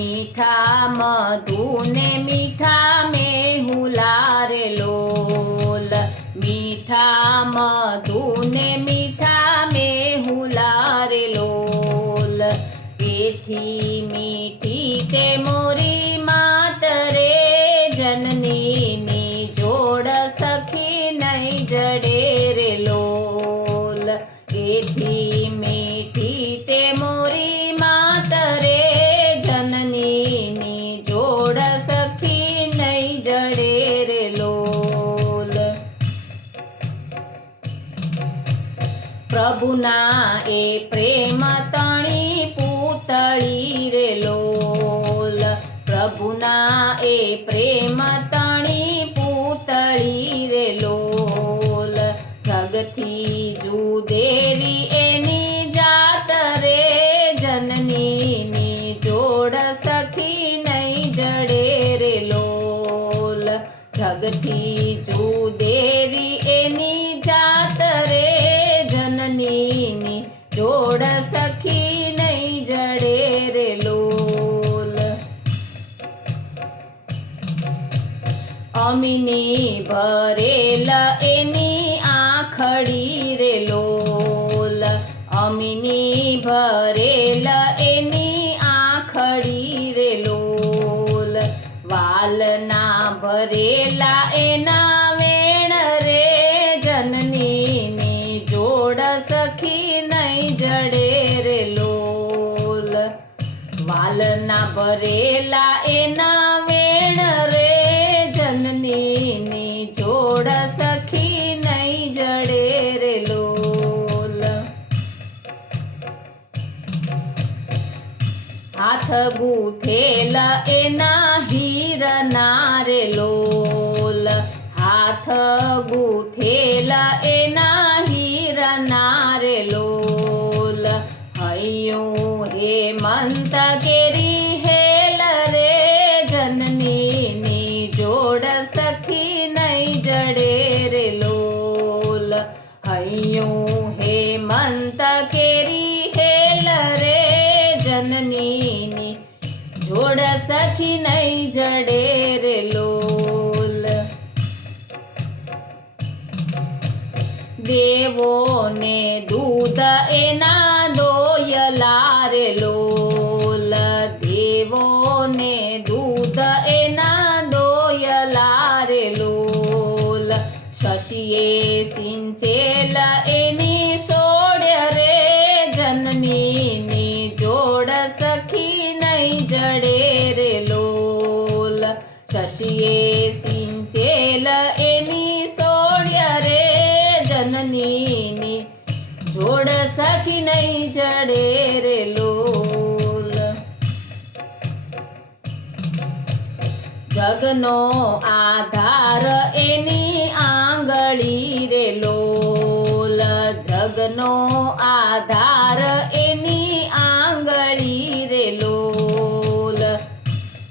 मीठा मधु ने मीठा मेहुला रे लोल। मीठा मधु ने मीठा मेहुला रे लोल। एथी मीठी के मोरी मात रे जननी नी जोड़ सखी नहीं जड़े रे लोल। एथी मीठी ते मोरी मात रे जननी नी जोड़ सखी नहीं जड़े रे लोल। प्रभुना ए प्रेम तणी पूतળી रे लोल। प्रभुना ए प्रेम तणी पूतળી रे लोल। जगथी जुदेरी एनी जात रे जननी नी जोड़ सखी नहीं जड़े रे लोल। जगथी जुदेरी एनी जात रे जननी नी जोड़ सखी नहीं जड़े रे लोल। अमीनी भरेल एनी आखड़ी रे लोल। अमीनी भरेल एनी आखड़ी रे लोल। वालना भरेला एना वेण रे जननी नी जोड़ सखी नहीं जड़े रे लोल। वालना भरेला एना वेण रे जननी नी जोड़ सखी नहीं जड़े रे लोल। हाथ गूथेल एना हीरना रे लोल। हाथ गूथेल एना हीरना रे लोल। हयूं हेमंत केरी हेल रे जननी नी जोड़ सखी नहीं जड़े रे लोल। हयूं हेमंत केरी हेल रे जननी नी जोड़ सखी नहीं जड़े रे लोल। देवो ने दूध एना दोयला रे लोल। देवो ने दूध एना दोयला रे लोल। शशिए सिंचेल एनी सोड्य रे जननी नी जोड़ सखी नहीं जड़े रे लोल। शशिए सिंचेल एनी सोड्य रे जननी नी जोड़ सखी नहीं जड़े रे लोल। जगनो आधार एनी आंगળી रे लोल। जगनो आधार एनी आंगળી रे लोल।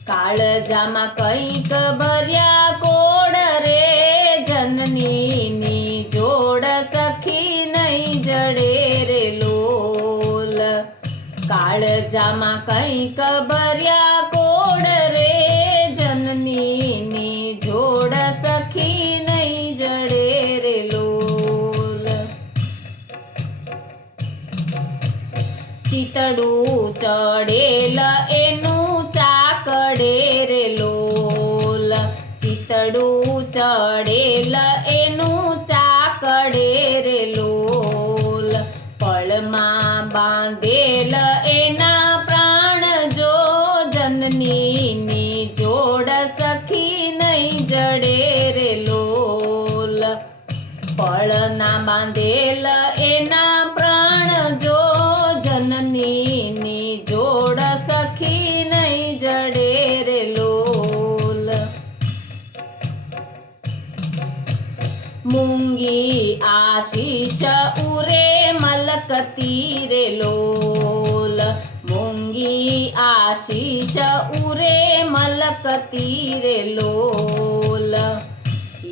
काळजामा कंईक भर्या कोड रे जननी नी जोड़ सखी नहीं जड़े रे लोल। काळजामा कंईक भर्या कोड रे जननी नी जोड़ सखी नहीं जड़े रे लोल। चितड़ू चढ़ेल एनु चाकड़े रे लोल। चितड़ू चढ़ेल एनु चाकड़े रे लोल। पळमा बांधेल एना प्राण जो जननी नी जोड़ सखी नहीं जड़े रे लोल। पळना बांधेल एना प्राण जो जननी नी जोड़ सखी नहीं जड़े रे लोल। मूंगी आशीष उरे मलकती रे लोल। मूंगी आशीष उरे मलकती रे लोल।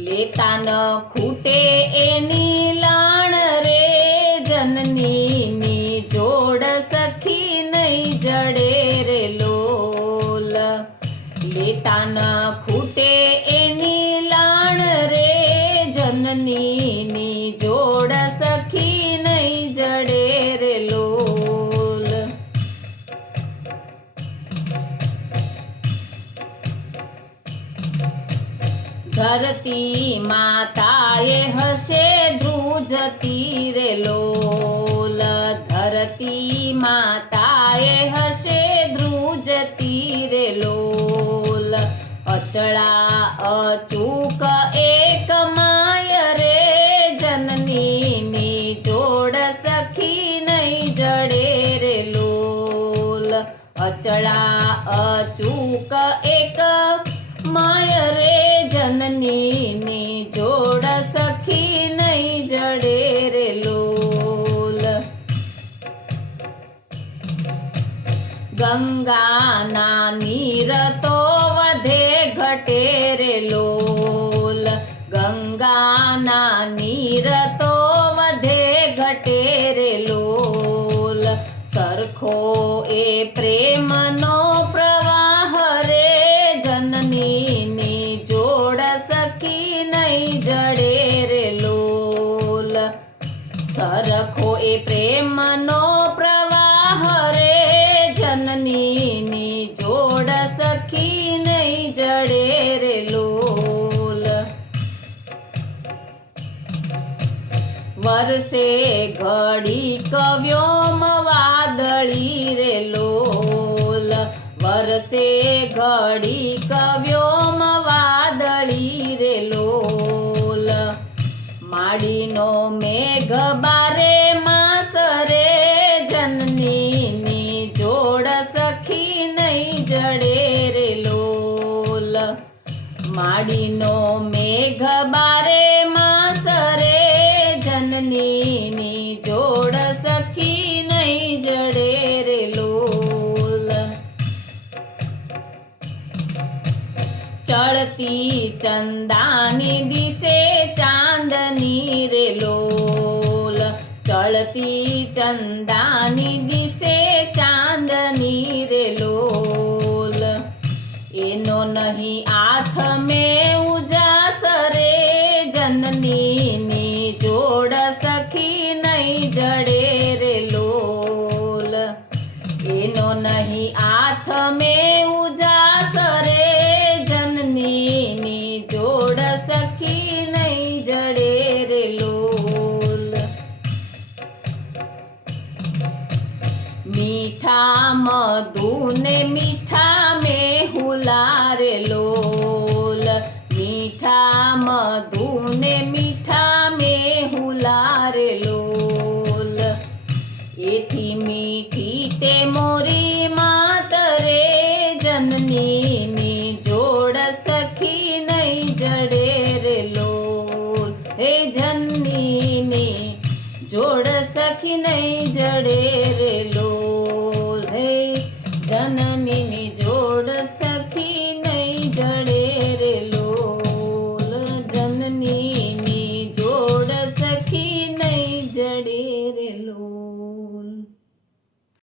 लेता न खूटे एनी लाण रे जननी नी जोड़ सखी नहीं जड़े रे लोल। તાન ખૂટે એની લાણ રે જનનીની જોડ સખી નહીં જડે રે લોલ. ધરતી માતાએ હશે ધ્રુજતી રે લોલ. ધરતી માતાએ હશે ધ્રુજતી રે લોલ. અચળા અચૂક એક માય રે જનનીની જોડ સખી નહીં જડે રે લોલ. અચળા અચૂક એક માય રે જનનીની જોડ સખી નહીં જડે રે લોલ. ગંગાના નીર તો વધે ઘટે રે લોલ. ગંગાના નીર તો વધે ઘટે રે લોલ. સરખો એ પ્રેમનો પ્રવાહ રે જનનીની જોડ સખી નહીં જડે રે લોલ. સરખો એ પ્રેમનો પ્રવાહ રે જનનીની જોડ સખી નહીં જડે રે લોલ. વરસે ઘડી કવ્યોમ વાદળી રે લોલ. વરસે ઘડી કવ્યોમ વાદળી રે લોલ. માડીનો મેઘ બારે માસ રે જનનીની જોડ સખી નહીં જડે રે લોલ. માડીનો મેઘ બારે માસ રે જનનીની જોડ સખી નહીં જડે રે લોલ. ચડતી ચંદાની દિશે ચાંદની રે લોલ. ચડતી ચંદાની દિશે ચાંદની રે લોલ. એનો નહીં આથ મેં ઉજાસ રે જનનીની જોડ સખી નહીં જડે રે લોલ. એનો નહીં આથ મેં ઉજાસ રે જનનીની જોડ સખી નહીં જડે રે લોલ. મીઠા મધુને મીઠા મેહુલા રે લોલ. મીઠા મધુને મીઠા મેહુલા રે લોલ. એથી મીઠી તે મોરી માત રે જનનીની જોડ સખી નહીં જડે રે લોલ. હે જનનીની જોડ સખી નહીં જડે રે લોલ. હે જનનીની